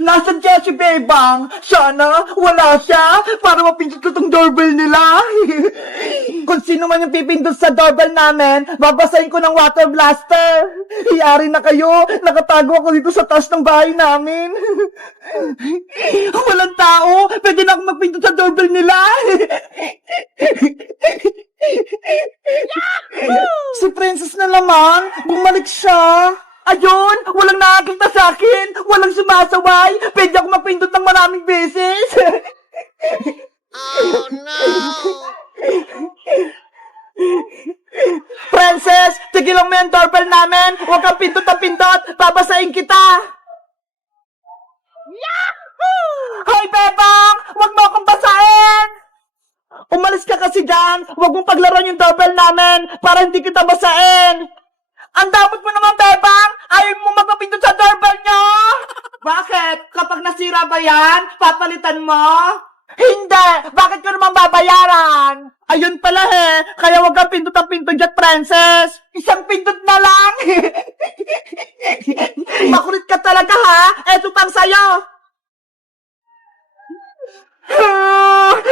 Nasaan kaya si Bebang? Sana wala siya para mapindot ko tong doorbell nila. Kung sino man yung pipindot sa doorbell namin, babasahin ko ng water blaster. Iyari na kayo, nakatago ako dito sa taas ng bahay namin. Walang tao, pwede na akong magpindot sa doorbell nila. Si Princess na naman, bumalik siya. Ayun, walang nakakita sa akin, walang sumasaway, pwede ako mapindot ng maraming beses. Oh no! Princess, tigilan mo yung doorbell namin, huwag kang pindot na pindot, babasahin kita. Yahoo! Hoy, Bebang, huwag mo akong basahin. Umalis ka kasi dyan, huwag mong paglaruan yung doorbell namin para hindi kita basahin. Ang damot mo naman, Bebang! Ayaw mo magpapindot sa doorbell nyo! Bakit? Kapag nasira ba yan, papalitan mo? Hindi! Bakit ko naman babayaran? Ayun pala kaya wag kang pindot ang pindot dyan, Princess! Isang pindot na lang! Makulit ka talaga, ha? Eto pang sayo!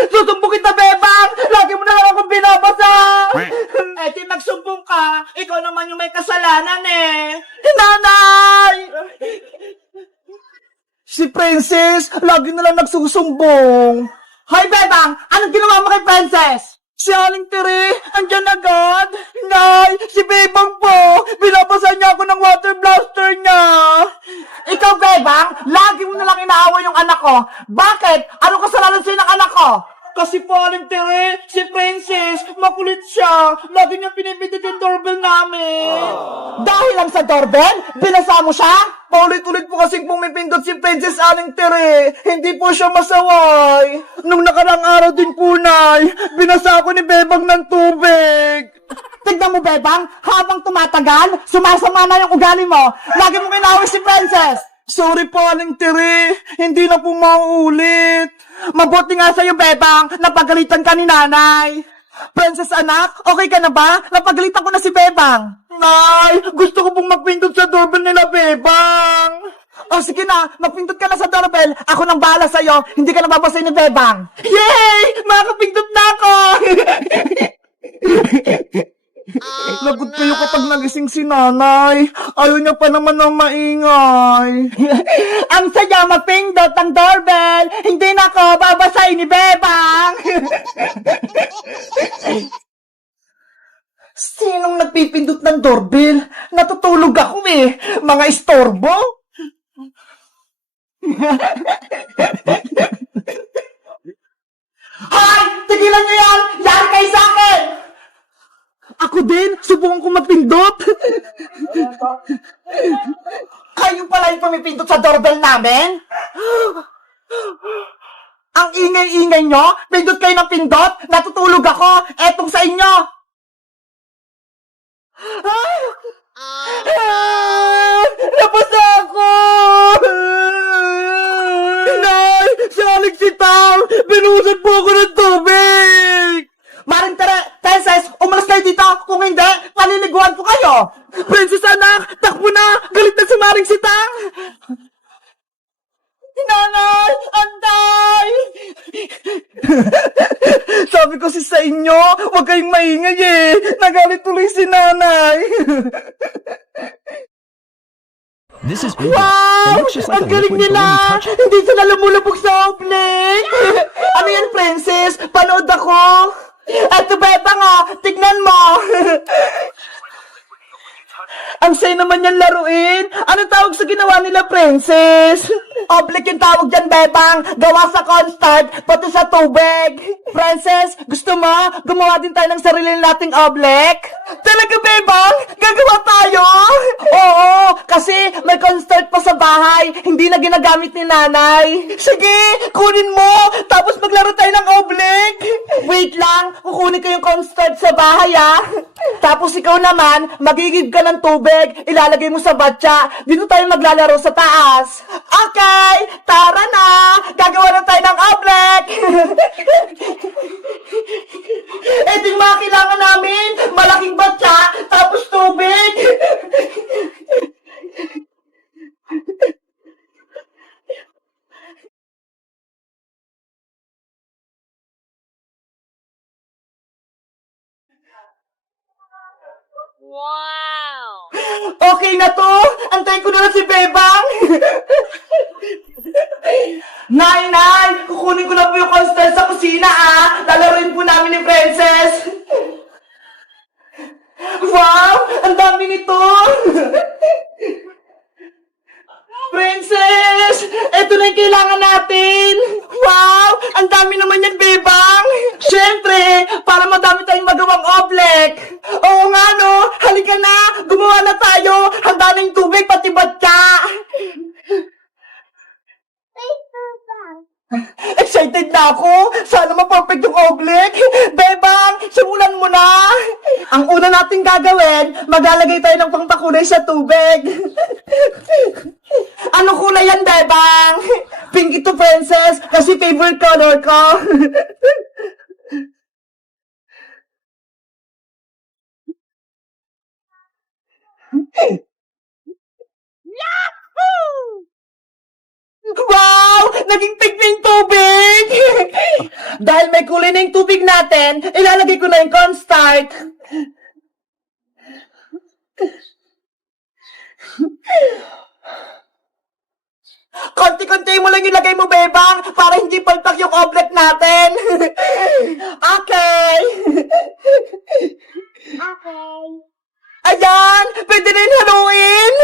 Susumbong kita, Bebang! Lagi mo na lang akong binabasa! Di magsumbong ka. Ikaw naman yung may kasalanan Nanay! Si Princess, lagi na lang nagsusumbong. Hoy, Bebang! Anong ginawa mo kay Princess? Si Aling Tere, andyan agad. Nay, si Bebang po. Binabasa niya ako ng water blaster niya. Ikaw, Bebang, lagi mo na lang inaaway yung anak ko. Bakit? Ano kasalanan sa'yo ng anak ko? Kasi po, Aling Tere, si Princess, makulit siya. Lagi niya pinipindot yung doorbell namin. Dahil lang sa doorbell? Binasa mo siya? Paulit-ulit po kasing pumipindot si Princess Aling Tere. Hindi po siya masaway. Nung nakarang araw din po, Nay, binasa ako ni Bebang ng tubig. Tignan mo, Bebang, habang tumatagal, sumasama na yung ugali mo. Lagi mo kinawin si Princess. Sorry po, Aling Tere. Hindi na po mauulit. Mabuti nga sa'yo, Bebang, napagalitan ka ni Nanay. Princess anak, okay ka na ba? Napagalitan ko na si Bebang. Nay, gusto ko pong magpindot sa doorbell nila, Bebang. O sige na, magpindot ka na sa doorbell. Ako nang bahala sa'yo. Hindi ka nababasay ni Bebang. Yay! Makakapindot na ako! Lagot kayo kapag nagising si Nanay. Ayaw niya pa naman ng maingay. Ang saya mapindot ang doorbell. Hindi na ako babasay ni Bebang. Sinong nagpipindot ng doorbell? Natutulog ako Mga istorbo. Hoy! Tigilan niyo yan! Yan kayo sa akin! Ako din! Subukan ko magpindot! Kayo pala yung pumipindot sa doorbell namin? Ang ingay-ingay nyo? Pindot kayo ng pindot? Natutulog ako! Etong sa inyo! Napasa ako! Nay! Si Alex si Tam! Binusan po ako ng tubig! Maring Princess, umalas kayo dito! Kung hindi, paliliguan ko kayo! Princess anak, takbo na! Galit na si Maring si Tam! Nanay! Antay! Sabi ko sa inyo, huwag kayong maingay Nagalit tuloy si Nanay! This is Google. It Wow! looks just like a Ang galing liquid nila! when you touch it. Hindi sila lumulubog sa obleng! Ano yan, Princess? Panood ako! Eto, Bebang, tignan mo! Ang say naman yan laruin! Anong tawag sa ginawa nila, Princess? Oblek yung tawag dyan, Bebang! Gawa sa cornstarch, pati sa tubig! Princess, gusto mo? Gumawa din tayo ng sarili nating oblek? Talaga, Bebang? Gagawa tayo? Oo, kasi may cornstarch pa sa bahay. Hindi na ginagamit ni Nanay. Sige, kunin mo! Tapos maglaro tayo ng oblek! Wait lang, kukunin ko yung cornstarch sa bahay, Tapos ikaw naman, magigib ka ng tubig, ilalagay mo sa batya. Dito tayo maglalaro sa taas. Okay, tara na! Gagawa na tayo ng oblek! Ito yung mga kailangan namin. Malaking batya, tapos tubig. Wow! Okay na to! Antayin ko na lang si Bebang! Nay! Kukunin ko na po yung constant sa kusina, ah! Lalaroin po namin ni Princess! Wow! Ang dami nito! Princess! Ito na yung kailangan natin! Wow! Ang dami naman yan, Bebang! Siyempre, para madami tayong magawang oblek! Oo nga, no? Halika na! Gumawa na tayo! Handa na yung tubig, pati batya! Excited na ako! Sana ma-perfect yung oblek! Bebang, simulan mo na! Ang una nating gagawin, maglalagay tayo ng pangpakulay sa tubig. Ano kulay yan, Bebang? Pink ito, Princess, kasi favorite color ko. Wow! Naging pink na yung tubig! Dahil may kulay na yung tubig natin, ilalagay ko na yung cornstarch. Konti-konti mo lang ilagay mo, Bebang, para hindi palpak yung oblek natin. Okay. Okay. Ayan! Pwede na yung haluin!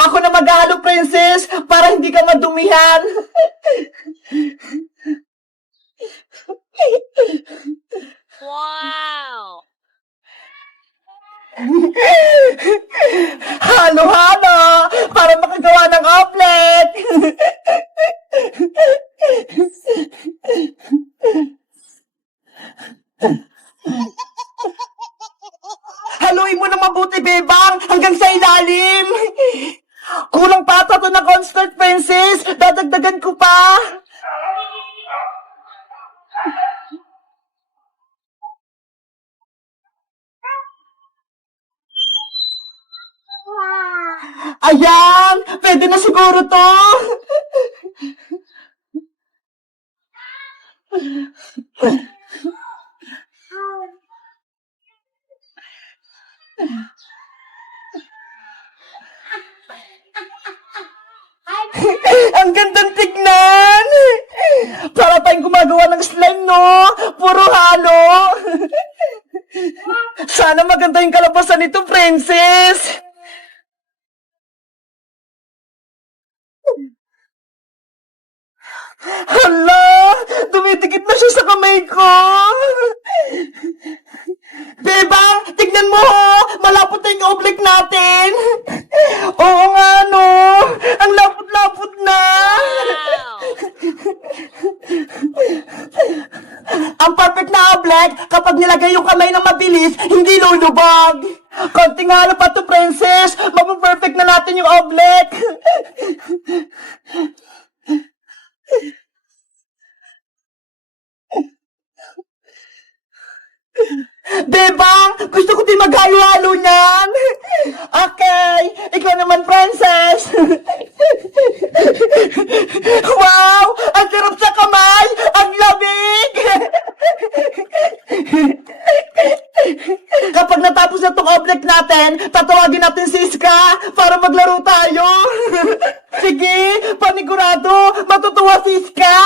Ako na maghahalo, Princess, para hindi ka madumihan. Wow! Halo-halo! Para makagawa ng omelet! Haluin mo na mabuti, Bebang, hanggang sa ilalim! Kulang pa ata to na constant, Princess! Dadagdagan ko pa! Ayan! Pwede na siguro to! Ang gandang tignan! Para tayong gumagawa ng slime, no? Puro halo! Sana maganda yung kalabasan nito, Princess! Hala! Dumidikit na siya sa kamay ko! Bebang, tignan mo ho! Malapot na yung oblek natin! Oo nga, no? Ang lapot-lapot na! Wow! Ang perfect na oblek, kapag nilagay yung kamay ng mabilis, hindi lulubog! Konting halo pa to, Princess! Mapaperfect na natin yung oblek! Bebang, gusto ko din maghalo-halo niyan. Okay, ikaw naman, Princess. Wow, ang sarap sa kamay, ang lamig. Kapag natapos na tong oblek natin, tatawagin natin si Iska para maglaro tayo. Sige, panigurado, matutuwa si Iska.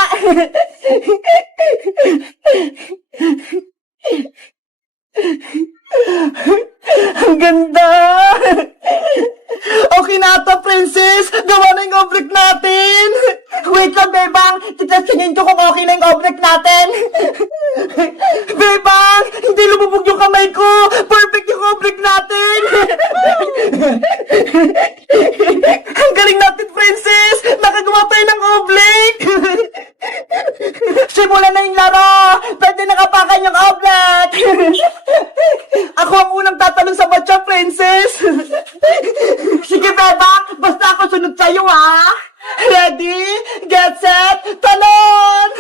Ang ganda! Okay na ito, Princess! Gawa na yung oblek natin! Wait lang, Bebang! Titastingin ko kung okay na yung oblek natin! Bebang! Hindi lumubog yung kamay ko! Perfect yung oblek natin! Ang galing natin, Princess! Nakagawa tayo ng oblek! Simulan na yung laro! Pwede nakapakan yung oblek! Ako ang unang tatalon sa batya, Princess! Sige, Bebang! Basta ako sunod sa'yo, ha? Ready? Get set? Talon!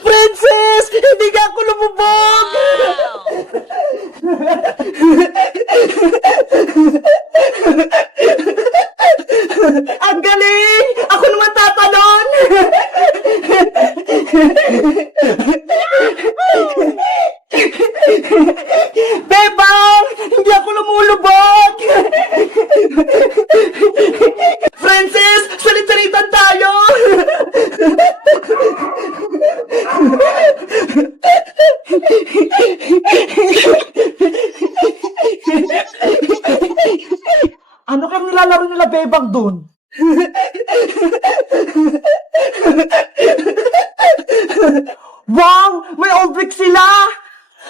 Princess! Hindi ka ako lumubog! Wow! Ang galing! Ako naman tatalon! Francis, salit-salitan tayo! Ano kang nilalaro nila Bebang dun? Wow! May oblique sila!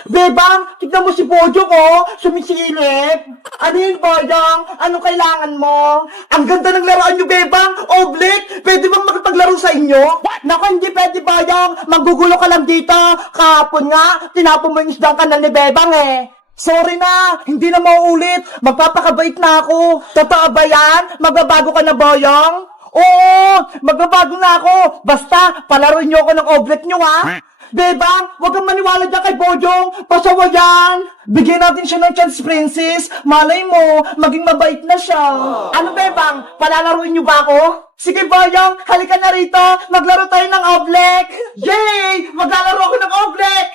Bebang, tignan mo si Bojo ko, sumisilip. Ano yun, Boyong? Anong kailangan mo? Ang ganda ng laruan nyo, Bebang! Oblique! Pwede bang makipaglaro sa inyo? Naku, hindi pwede, Boyong. Manggugulo ka lang dito. Kahapon nga, tinapon mo yung isdang kanal ni Bebang eh. Sorry na, hindi na mauulit. Magpapakabait na ako. Totoo ba yan? Magbabago ka na, Boyong? Oo, magbabago na ako. Basta, palaruin niyo ako ng oblique nyo, ha? Bebang, huwag kang maniwala dyan kay Bojong. Pasawa yan. Bigyan natin siya ng chance, Princess. Malay mo, maging mabait na siya. Ano, Bebang? Palalaruin niyo ba ako? Sige, Boyong, halika na rito. Maglaro tayo ng oblique. Yay! Maglalaro ako ng oblique.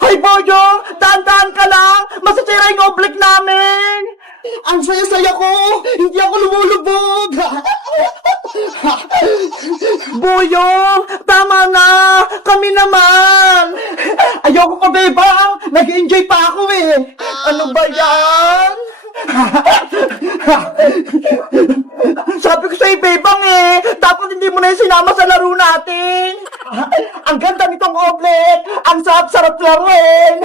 Hoy, Bojong! Dahan-dahan ka lang! Masasira yung oblique namin! Ang saya-saya ko! Hindi ako lumulubog! Boyong! Tama na! Kami naman! Ayoko pa, Bebang! Nag-enjoy pa ako eh! Ano ba yan? Sabi ko sa'yo, Bebang eh! Dapat hindi mo na yung sinama sa laro natin! Ang ganda nitong oblique! Ang sarap-sarap laruin!